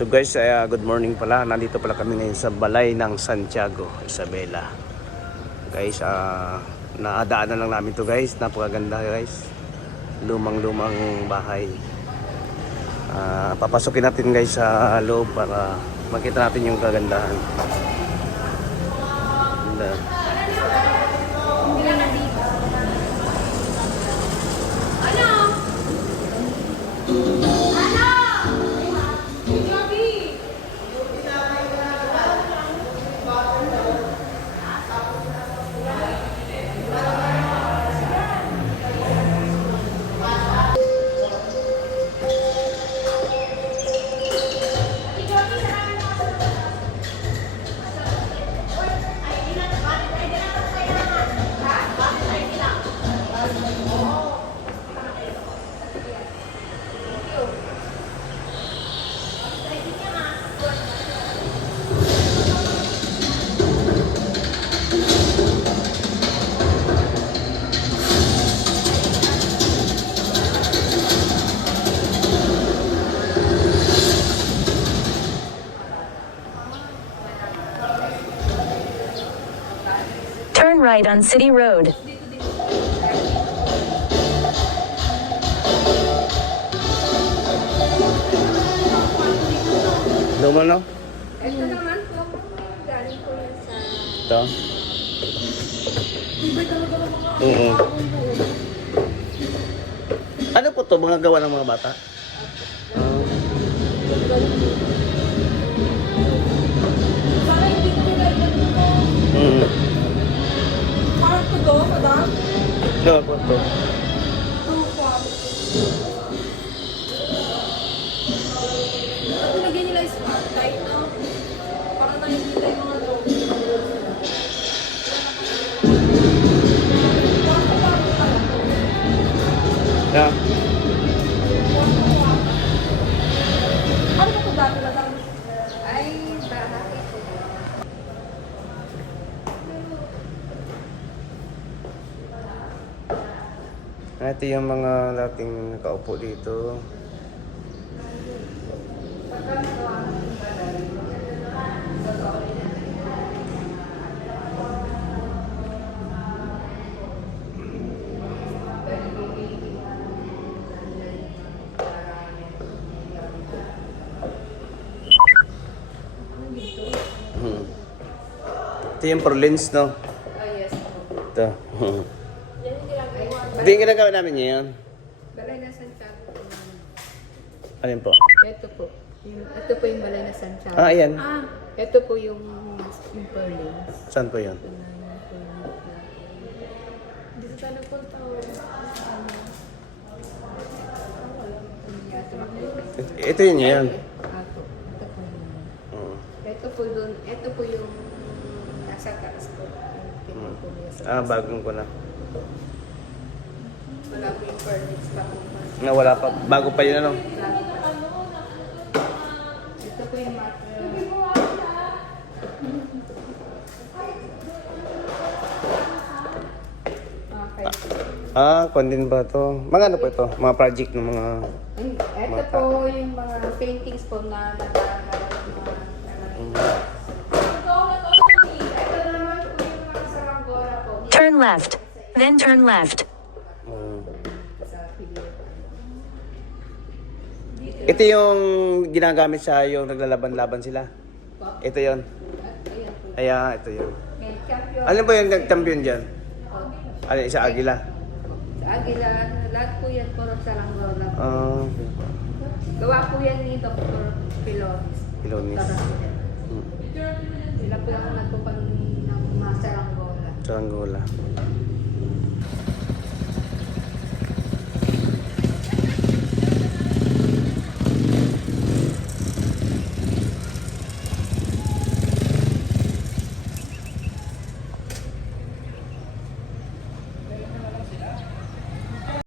So guys, good morning pala. Nandito pala kami ngayon sa balay ng Santiago, Isabela. Guys, naadaanan lang namin to guys. Napakaganda guys. Lumang-lumang bahay. Papasukin natin guys sa loob para makita natin yung kagandahan. Ganda. Turn right on City Road. Luma no? Ito naman po, galing po yan sa... Ito? Oo. Ano po to? Mga gawa ng mga bata? Parang po to, madam? Gawa po to. Nilagyan nila yung smart light, no? Para nakikita yung mga logo. Yeah. Ano po dati, madam? Ay, bahay po. Ito yung mga dating nakaupo dito. Ito yung Prolins, no? Yes po. Ito. Yan yung ginagawa. Ito yung ginagawa namin ngayon. Balay na Santiago po. Alin po? Ito po. Ito po yung Balay na Santiago. Ayan. Ito po yung Perlins. Saan po yun? Dito tayo nagpunta. Ito yun yan. Apo. Ito po yun. Oo. Ito po doon. Ito po yung nasa taas po. Bagong ko na. Wala po yung permits pa po. Wala pa. Bago pa yun ano? Ito po yung mat. Kung din ba to? Mga ano po ito? Mga project ng mga... Ito po yung mga paintings po na nagkakaroon ng mga... Ito naman po yung mga saranggola po. Turn left. Then turn left. Ito yung ginagamit sa yung naglalaban-laban sila. Ito yon. Ayan po. Ito yun. May champion. Ano ba yung nag-champion dyan? Ano, isa Agila? Sa Agila, lahat po yan po ng saranggola po. Ah, Gawa po yan ni Dr. Pilonis. Pilonis. Sila po yung nagpupang ng mga saranggola. sa Angola.